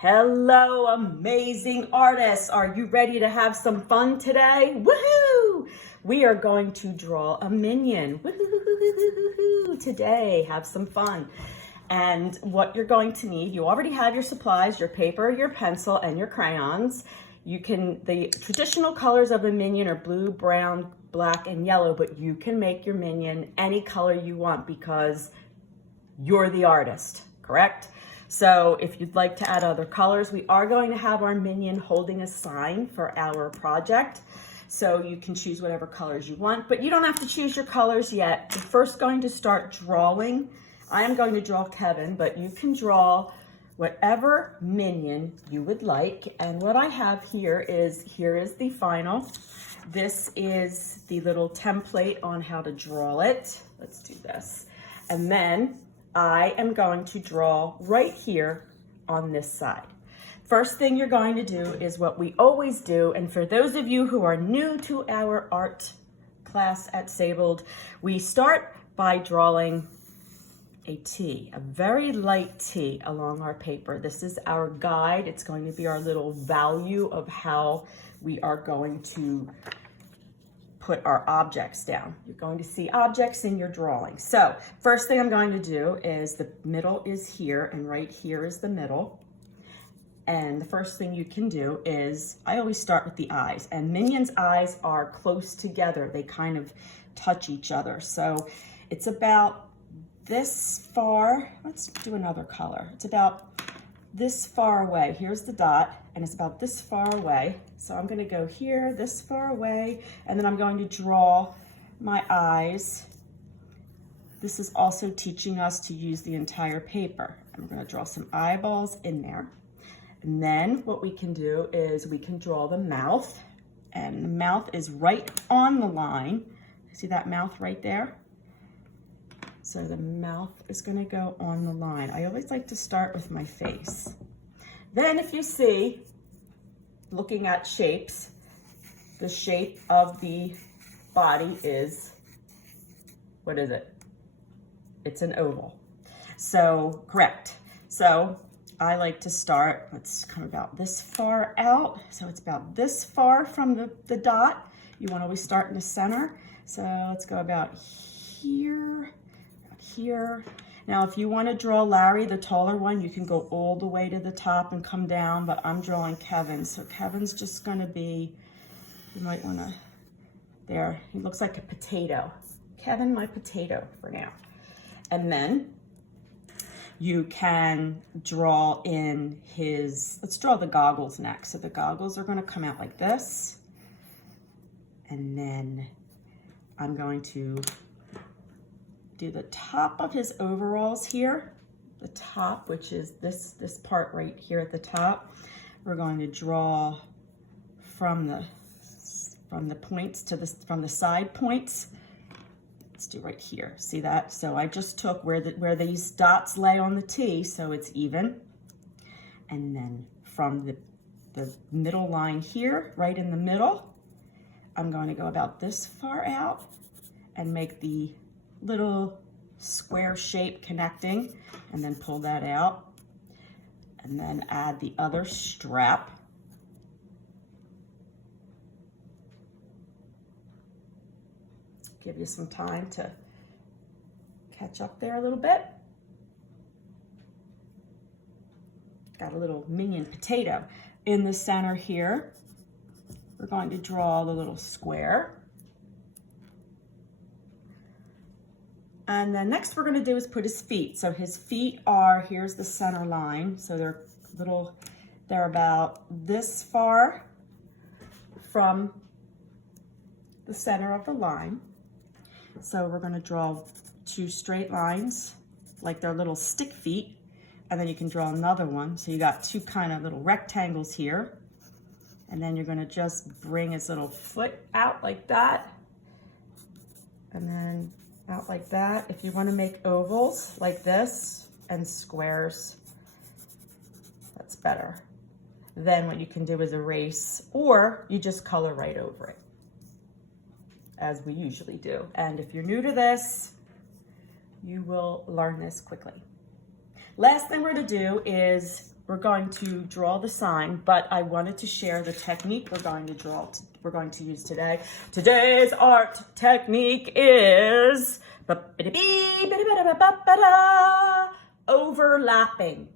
Hello, amazing artists. Are you ready to have some fun today? Woohoo! We are going to draw a minion. Woohoo! Today, have some fun. And what you're going to need, you already have your supplies, your paper, your pencil, and your crayons. The traditional colors of a minion are blue, brown, black, and yellow, but you can make your minion any color you want because you're the artist, correct? So if you'd like to add other colors, we are going to have our minion holding a sign for our project. So you can choose whatever colors you want, but you don't have to choose your colors yet. We're first going to start drawing. I am going to draw Kevin, but you can draw whatever minion you would like. And what I have here is the final. This is the little template on how to draw it. Let's do this. And then I am going to draw right here on this side. First thing you're going to do is what we always do, and for those of you who are new to our art class at Sabled, we start by drawing a T, a very light T along our paper. This is our guide. It's going to be our little value of how we are going to put our objects down. You're going to see objects in your drawing. So first thing I'm going to do is the middle is here and right here is the middle. And the first thing you can do is, I always start with the eyes, and Minion's eyes are close together. They kind of touch each other. So it's about this far. Let's do another color. It's about this far away. Here's the dot, and it's about this far away. So I'm going to go here, this far away, and then I'm going to draw my eyes. This is also teaching us to use the entire paper. I'm going to draw some eyeballs in there. And then what we can do is we can draw the mouth, and the mouth is right on the line. See that mouth right there? So the mouth is going to go on the line. I always like to start with my face. Then if you see, looking at shapes, the shape of the body is, what is it? It's an oval. So, correct. So I like to start, let's come about this far out. So it's about this far from the dot. You want to always start in the center. So let's go about here. Here. Now, if you want to draw Larry, the taller one, you can go all the way to the top and come down, but I'm drawing Kevin. So Kevin's just going to be, you might want to, there, he looks like a potato. Kevin, my potato for now. And then you can draw in his, let's draw the goggles next. So the goggles are going to come out like this. And then I'm going to do the top of his overalls here, the top, which is this part right here at the top. We're going to draw from the points to from the side points. Let's do right here. See that? So I just took where these dots lay on the T, so it's even. And then from the middle line here, right in the middle, I'm going to go about this far out and make the little square shape connecting, and then pull that out, and then add the other strap. Give you some time to catch up there a little bit. Got a little minion potato. In the center here, we're going to draw the little square. And then next we're going to do is put his feet. So his feet are, here's the center line. So they're about this far from the center of the line. So we're going to draw two straight lines, like they're little stick feet. And then you can draw another one. So you got two kind of little rectangles here. And then you're going to just bring his little foot out like that. And then out like that. If you want to make ovals like this and squares, that's better. Then what you can do is erase, or you just color right over it, as we usually do. And if you're new to this, you will learn this quickly. Last thing we're going to do is we're going to draw the sign, but I wanted to share the technique we're going to use today. Today's art technique is overlapping.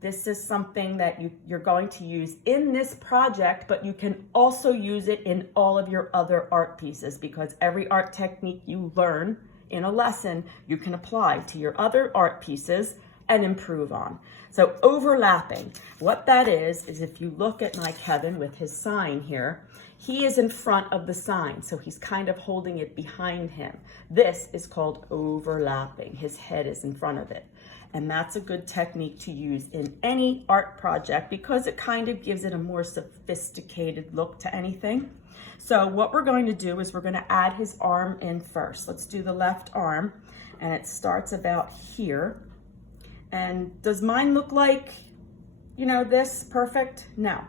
This is something that you're going to use in this project, but you can also use it in all of your other art pieces, because every art technique you learn in a lesson, you can apply to your other art pieces and improve on. So overlapping, what that is if you look at my Kevin with his sign here, he is in front of the sign, so he's kind of holding it behind him. This is called overlapping. His head is in front of it. And that's a good technique to use in any art project because it kind of gives it a more sophisticated look to anything. So what we're going to do is we're going to add his arm in first. Let's do the left arm, and it starts about here. And does mine look like, you know, this perfect? No.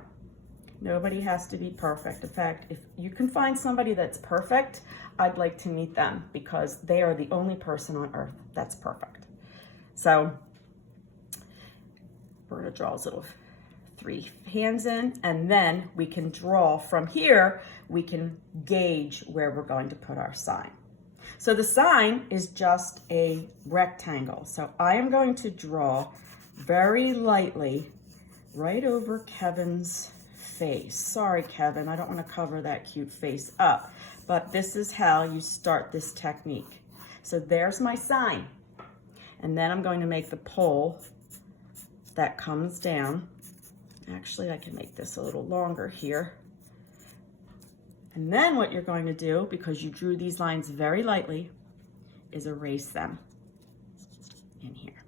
Nobody has to be perfect. In fact, if you can find somebody that's perfect, I'd like to meet them because they are the only person on earth that's perfect. So we're going to draw his little 3 hands in, and then we can draw from here. We can gauge where we're going to put our sign. So the sign is just a rectangle. So I am going to draw very lightly right over Kevin's face. Sorry, Kevin, I don't want to cover that cute face up, but this is how you start this technique. So there's my sign. And then I'm going to make the pole that comes down. Actually, I can make this a little longer here. And then what you're going to do, because you drew these lines very lightly, is erase them in here.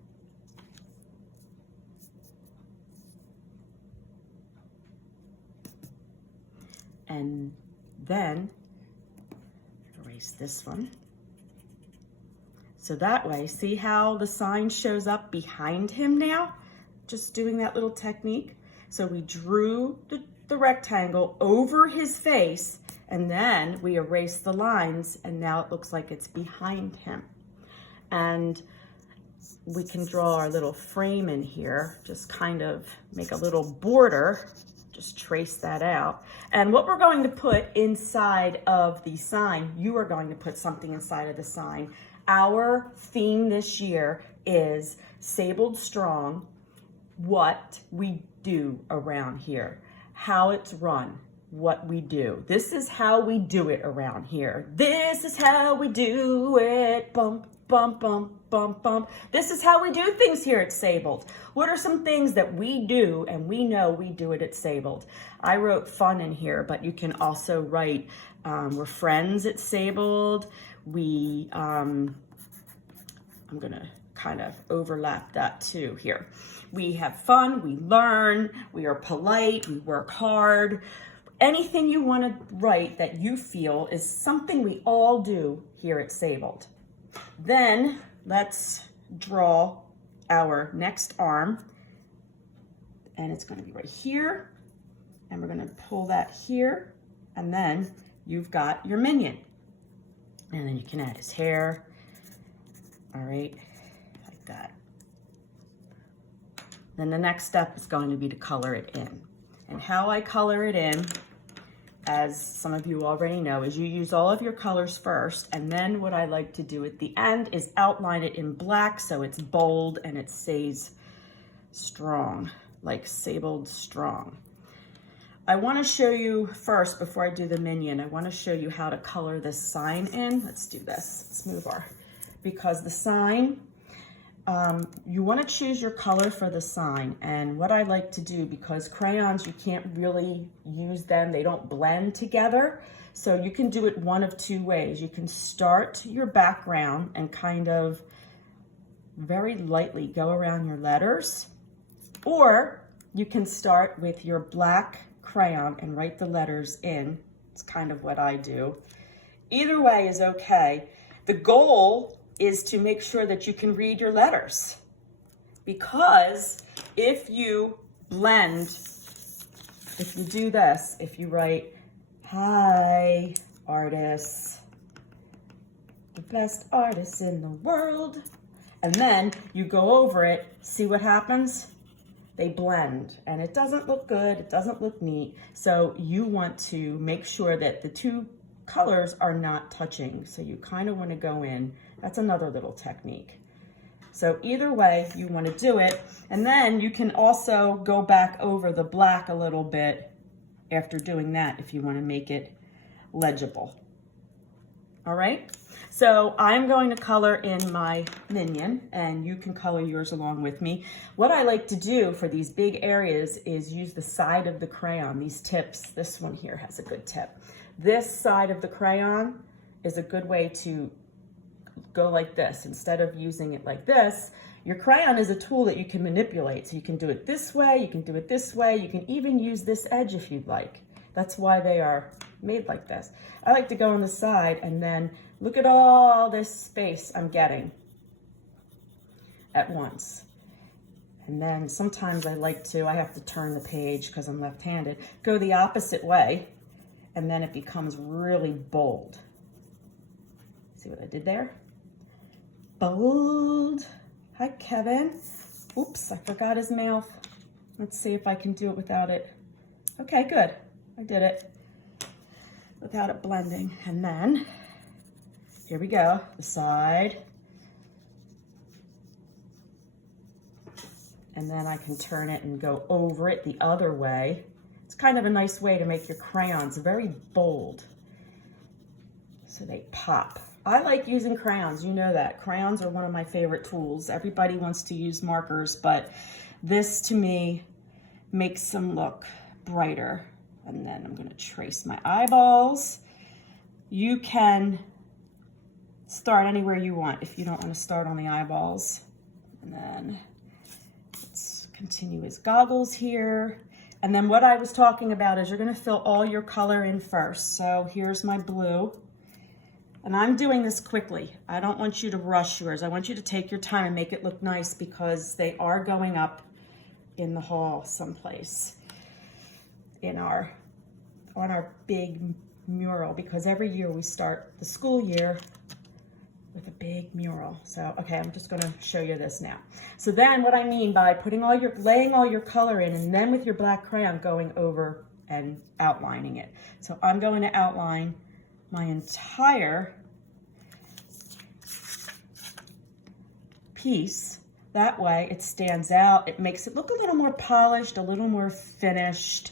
And then erase this one. So that way, see how the sign shows up behind him now? Just doing that little technique. So we drew the rectangle over his face, and then we erase the lines, and now it looks like it's behind him. And we can draw our little frame in here, just kind of make a little border, just trace that out. And what we're going to put inside of the sign, you are going to put something inside of the sign. Our theme this year is Sabled Strong, what we do around here, how it's run, what we do. This is how we do it around here. This is how we do it. Bump, bump, bump, bump, bump. This is how we do things here at Sabled. What are some things that we do and we know we do it at Sabled? I wrote fun in here, but you can also write we're friends at Sabled. I'm gonna kind of overlap that too here. We have fun, we learn, we are polite, we work hard. Anything you want to write that you feel is something we all do here at Sabled. Then let's draw our next arm, and it's going to be right here, and we're going to pull that here, and then you've got your minion. And then you can add his hair. All right, like that. Then the next step is going to be to color it in. And how I color it in, as some of you already know, is you use all of your colors first, and then what I like to do at the end is outline it in black so it's bold and it says strong, like Sabled Strong. I want to show you first, before I do the minion, I want to show you how to color this sign in. Let's do this. Let's move because the sign, you want to choose your color for the sign. And what I like to do, because crayons, you can't really use them. They don't blend together. So you can do it one of 2 ways. You can start your background and kind of very lightly go around your letters, or you can start with your black crayon and write the letters in. It's kind of what I do. Either way is okay. The goal is to make sure that you can read your letters, because if you blend, if you do this, if you write, "Hi, artists, the best artists in the world," and then you go over it, see what happens? they blend and it doesn't look good, it doesn't look neat. So you want to make sure that the two colors are not touching. So you kind of want to go in. That's another little technique. So either way you want to do it. And then you can also go back over the black a little bit after doing that if you want to make it legible. All right. So I'm going to color in my minion and you can color yours along with me. What I like to do for these big areas is use the side of the crayon, these tips. This one here has a good tip. This side of the crayon is a good way to go like this. Instead of using it like this, your crayon is a tool that you can manipulate. So you can do it this way, you can do it this way, you can even use this edge if you'd like. That's why they are made like this. I like to go on the side and then look at all this space I'm getting at once. And then sometimes I have to turn the page because I'm left-handed, go the opposite way, and then it becomes really bold. See what I did there? Bold. Hi, Kevin. Oops, I forgot his mouth. Let's see if I can do it without it. Okay, good. I did it without it blending. And then, here we go, the side. And then I can turn it and go over it the other way. It's kind of a nice way to make your crayons very bold so they pop. I like using crayons, you know that. Crayons are one of my favorite tools. Everybody wants to use markers, but this to me makes them look brighter. And then I'm gonna trace my eyeballs. You can start anywhere you want if you don't want to start on the eyeballs. And then let's continue his goggles here. And then what I was talking about is you're gonna fill all your color in first. So here's my blue. And I'm doing this quickly. I don't want you to rush yours. I want you to take your time and make it look nice because they are going up in the hall someplace on our big mural, because every year we start the school year with a big mural. So, okay, I'm just gonna show you this now. So then what I mean by laying all your color in and then with your black crayon going over and outlining it. So I'm going to outline my entire piece. That way it stands out. It makes it look a little more polished, a little more finished.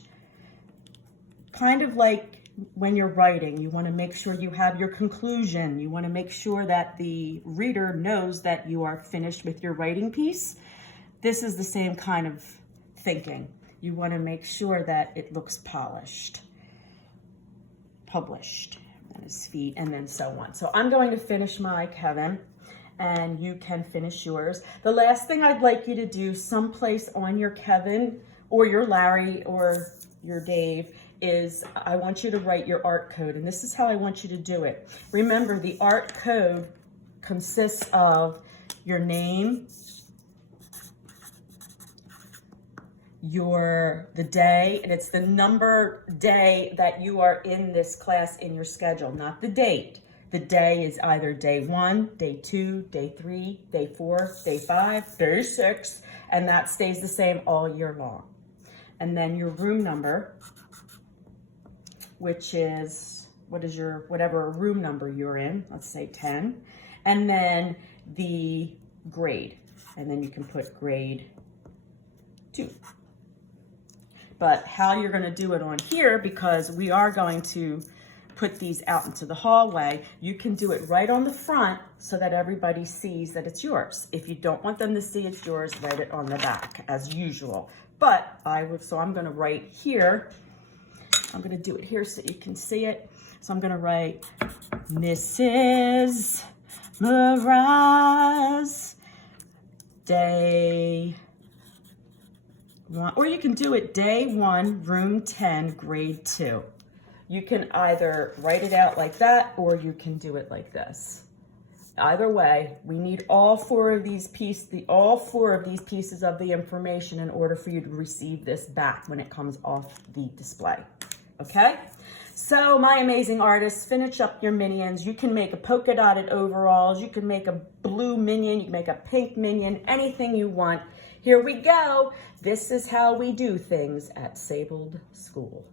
Kind of like when you're writing, you want to make sure you have your conclusion. You want to make sure that the reader knows that you are finished with your writing piece. This is the same kind of thinking. You want to make sure that it looks polished, published on his feet, and then so on. So I'm going to finish my Kevin, and you can finish yours. The last thing I'd like you to do someplace on your Kevin or your Larry or your Dave is I want you to write your art code, and this is how I want you to do it. Remember, the art code consists of your name, the day, and it's the number day that you are in this class in your schedule, not the date. The day is either day 1, day 2, day 3, day 4, day 5, day 6, and that stays the same all year long. And then your room number, which is, whatever room number you're in, let's say 10, and then the grade, and then you can put grade 2. But how you're going to do it on here, because we are going to put these out into the hallway, you can do it right on the front so that everybody sees that it's yours. If you don't want them to see it's yours, write it on the back as usual. But so I'm going to write here. I'm going to do it here so you can see it. So I'm going to write Mrs. Mraz, day 1, or you can do it day 1, room 10, grade 2. You can either write it out like that or you can do it like this. Either way, we need all four of these pieces of the information in order for you to receive this back when it comes off the display. Okay? So my amazing artists, finish up your minions. You can make a polka dotted overalls. You can make a blue minion. You can make a pink minion. Anything you want. Here we go. This is how we do things at Sabled School.